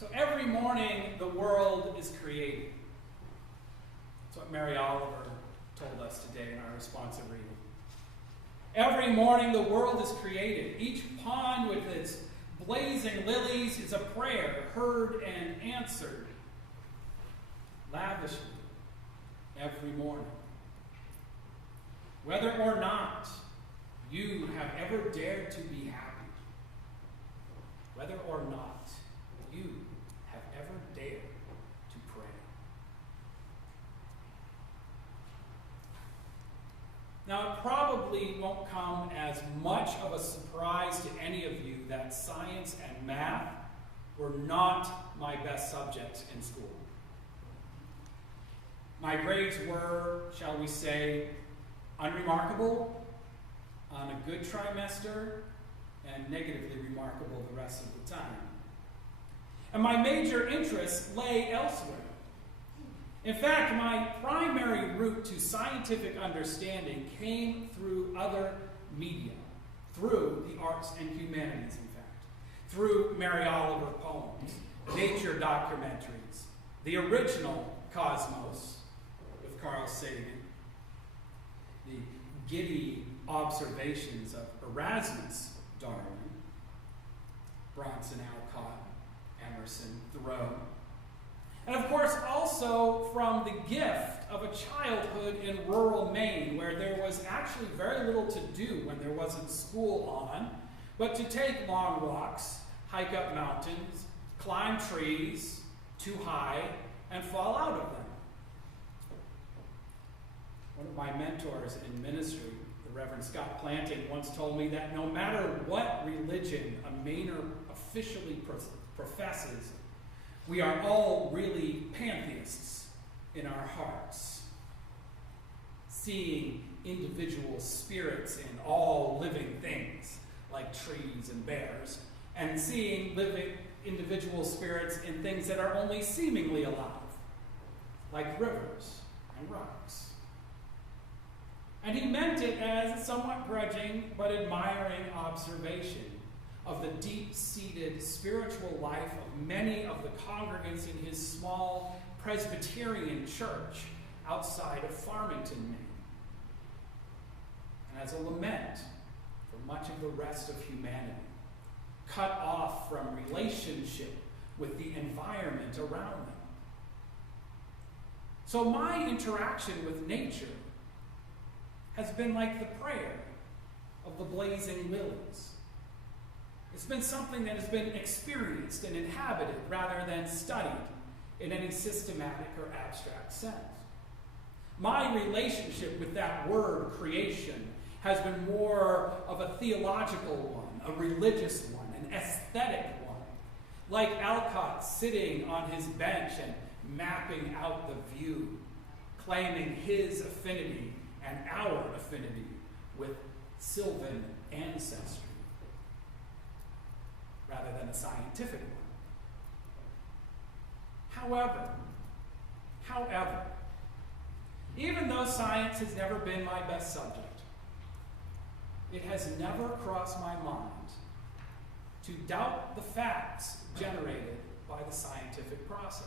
So every morning the world is created. That's what Mary Oliver told us today in our responsive reading. Every morning the world is created. Each pond with its blazing lilies is a prayer heard and answered lavishly every morning. Whether or not you have ever dared to be happy, whether or not you have ever dared to pray. Now, it probably won't come as much of a surprise to any of you that science and math were not my best subjects in school. My grades were, shall we say, unremarkable on a good trimester and negatively remarkable the rest of the time. And my major interests lay elsewhere. In fact, my primary route to scientific understanding came through other media, through the arts and humanities, in fact, through Mary Oliver poems, nature documentaries, the original Cosmos with Carl Sagan, the giddy observations of Erasmus Darwin, Bronson Alcott, Emerson, Thoreau, and of course also from the gift of a childhood in rural Maine where there was actually very little to do when there wasn't school on, but to take long walks, hike up mountains, climb trees too high, and fall out of them. One of my mentors in ministry, the Reverend Scott Planting, once told me that no matter what religion a Mainer officially professes, we are all really pantheists in our hearts, seeing individual spirits in all living things, like trees and bears, and seeing living individual spirits in things that are only seemingly alive, like rivers and rocks. And he meant it as a somewhat grudging but admiring observation of the deep-seated spiritual life of many of the congregants in his small Presbyterian church outside of Farmington, Maine. And as a lament for much of the rest of humanity, cut off from relationship with the environment around them. So my interaction with nature has been like the prayer of the blazing lilies. It's been something that has been experienced and inhabited rather than studied in any systematic or abstract sense. My relationship with that word, creation, has been more of a theological one, a religious one, an aesthetic one, like Alcott sitting on his bench and mapping out the view, claiming his affinity and our affinity with Sylvan ancestry, rather than a scientific one. However, even though science has never been my best subject, it has never crossed my mind to doubt the facts generated by the scientific process.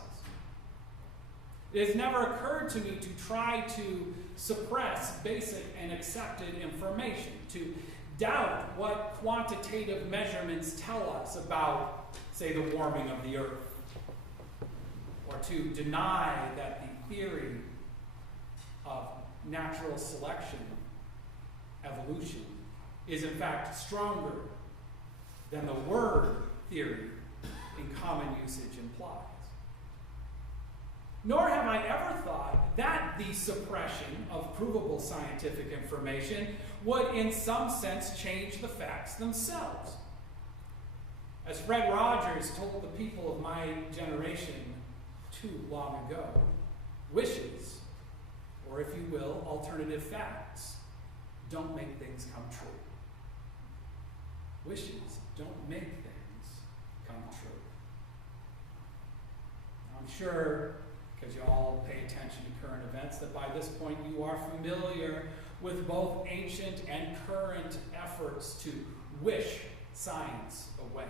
It has never occurred to me to try to suppress basic and accepted information, to doubt what quantitative measurements tell us about, say, the warming of the earth, or to deny that the theory of natural selection, evolution, is in fact stronger than the word theory in common usage implies. Nor have I ever thought that the suppression of provable scientific information would in some sense change the facts themselves. As Fred Rogers told the people of my generation too long ago, wishes, or if you will, alternative facts, don't make things come true. Wishes don't make things come true. I'm sure, because you all pay attention to current events, that by this point you are familiar with both ancient and current efforts to wish science away.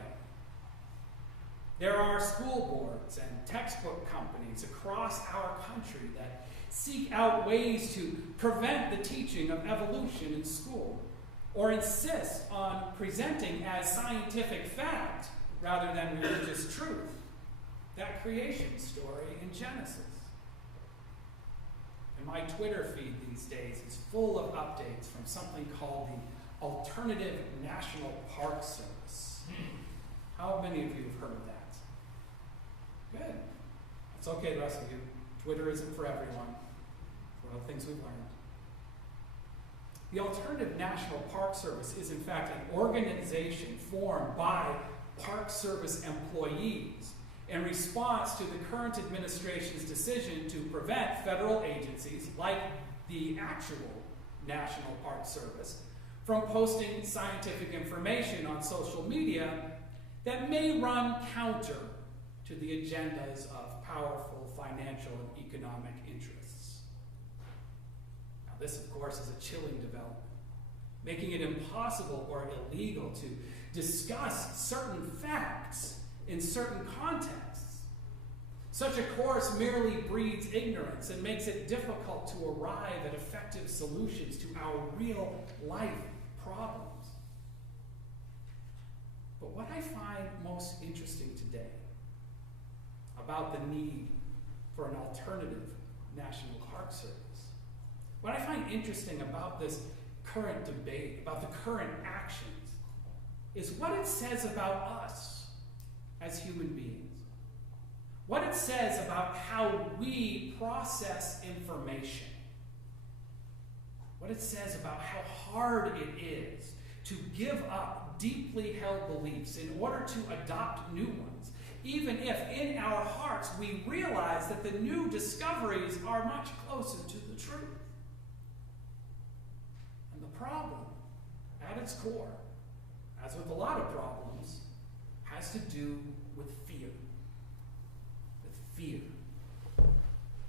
There are school boards and textbook companies across our country that seek out ways to prevent the teaching of evolution in school, or insist on presenting as scientific fact rather than religious truth that creation story in Genesis. And my Twitter feed these days is full of updates from something called the Alternative National Park Service. How many of you have heard of that? Good. It's okay, the rest of you. Twitter isn't for everyone. It's one of the things we've learned. The Alternative National Park Service is, in fact, an organization formed by Park Service employees in response to the current administration's decision to prevent federal agencies, like the actual National Park Service, from posting scientific information on social media that may run counter to the agendas of powerful financial and economic interests. Now, this, of course, is a chilling development, making it impossible or illegal to discuss certain facts in certain contexts. Such a course merely breeds ignorance and makes it difficult to arrive at effective solutions to our real-life problems. But what I find most interesting today about the need for an alternative National Park Service, what I find interesting about this current debate, about the current actions, is what it says about us as human beings. What it says about how we process information. What it says about how hard it is to give up deeply held beliefs in order to adopt new ones, even if in our hearts we realize that the new discoveries are much closer to the truth. And the problem, at its core, as with a lot of problems, has to do with fear. With fear.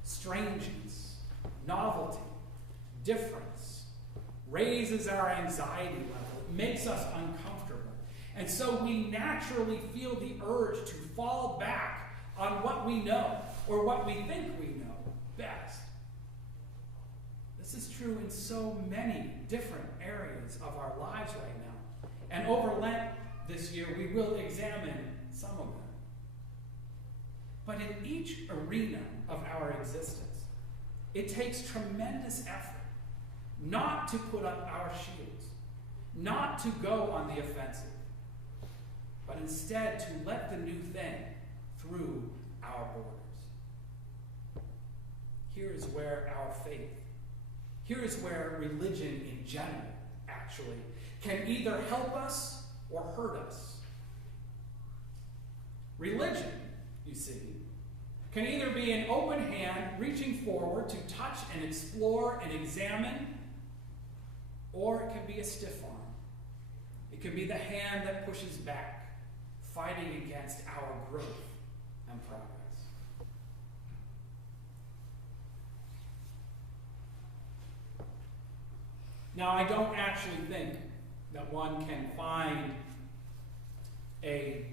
Strangeness, novelty, difference raises our anxiety level. It makes us uncomfortable. And so we naturally feel the urge to fall back on what we know, or what we think we know best. This is true in so many different areas of our lives right now. And over Lent this year, we will examine some of them. But in each arena of our existence, it takes tremendous effort not to put up our shields, not to go on the offensive, but instead to let the new thing through our borders. Here is where our faith, here is where religion in general, actually, can either help us or hurt us. Religion, you see, can either be an open hand reaching forward to touch and explore and examine, or it can be a stiff arm. It can be the hand that pushes back, fighting against our growth and progress. Now, I don't actually think that one can find a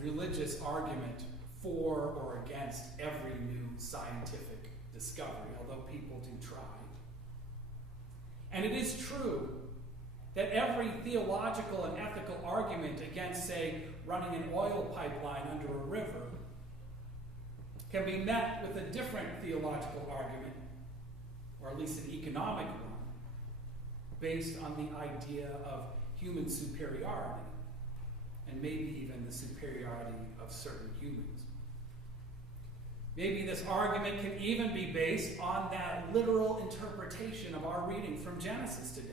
religious argument for or against every new scientific discovery, although people do try. And it is true that every theological and ethical argument against, say, running an oil pipeline under a river can be met with a different theological argument, or at least an economic one, based on the idea of human superiority, and maybe even the superiority of certain humans. Maybe this argument can even be based on that literal interpretation of our reading from Genesis today.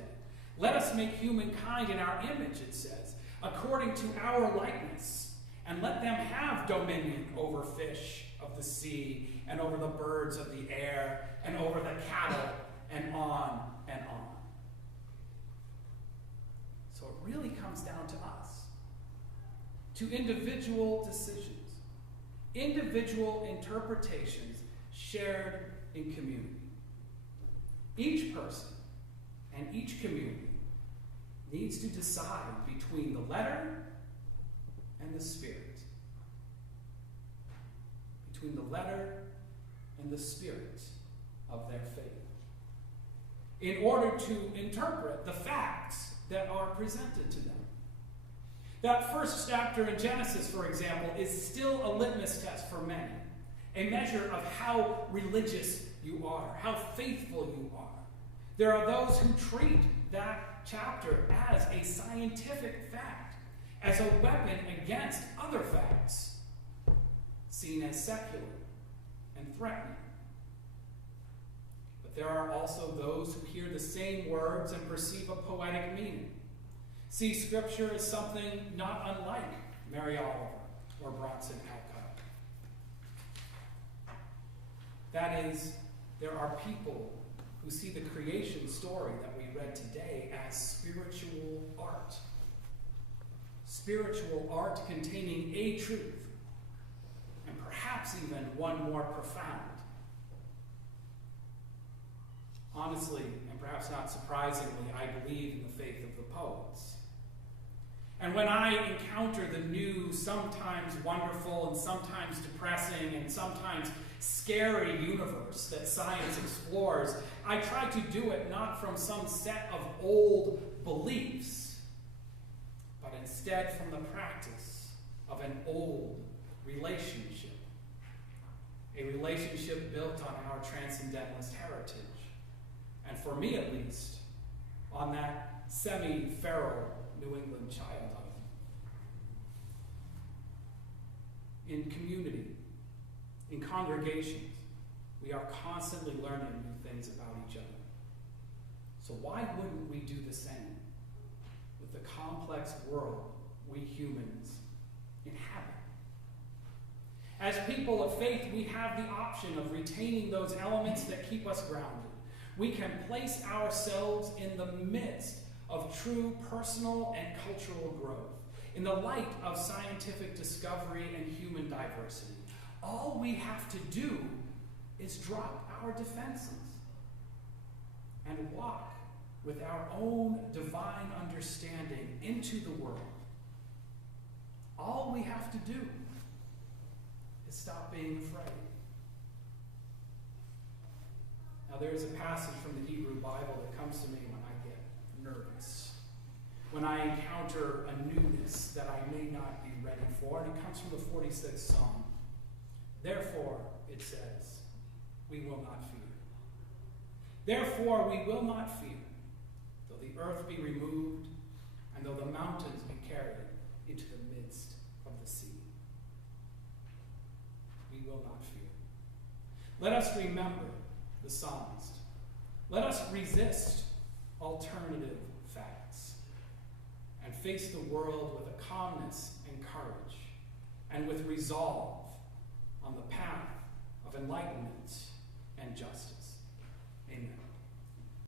Let us make humankind in our image, it says, according to our likeness, and let them have dominion over fish of the sea, and over the birds of the air, and over the cattle, and on and on. So it really comes down to us, to individual decisions, individual interpretations shared in community. Each person and each community needs to decide between the letter and the spirit. between the letter and the spirit of their faith, in order to interpret the facts that are presented to them. That first chapter in Genesis, for example, is still a litmus test for many, a measure of how religious you are, how faithful you are. There are those who treat that chapter as a scientific fact, as a weapon against other facts, seen as secular and threatening. But there are also those who hear the same words and perceive a poetic meaning, see Scripture as something not unlike Mary Oliver or Bronson Alcott. That is, there are people who see the creation story that we read today as spiritual art. Spiritual art containing a truth, and perhaps even one more profound. Honestly, and perhaps not surprisingly, I believe in the faith of the poets. And when I encounter the new, sometimes wonderful and sometimes depressing and sometimes scary universe that science explores, I try to do it not from some set of old beliefs, but instead from the practice of an old relationship. A relationship built on our transcendentalist heritage. And for me at least, on that semi-feral New England childhood. In community, in congregations, we are constantly learning new things about each other. So why wouldn't we do the same with the complex world we humans inhabit? As people of faith, we have the option of retaining those elements that keep us grounded. We can place ourselves in the midst of true personal and cultural growth, in the light of scientific discovery and human diversity. All we have to do is drop our defenses and walk with our own divine understanding into the world. All we have to do is stop being afraid. Now, there is a passage from the Hebrew Bible that comes to me when I get nervous, when I encounter a newness that I may not be ready for, and it comes from the 46th Psalm. Therefore, it says, we will not fear. Therefore, we will not fear, though the earth be removed, and though the mountains be carried into the midst of the sea. We will not fear. Let us remember the psalmist. Let us resist alternative facts and face the world with a calmness and courage and with resolve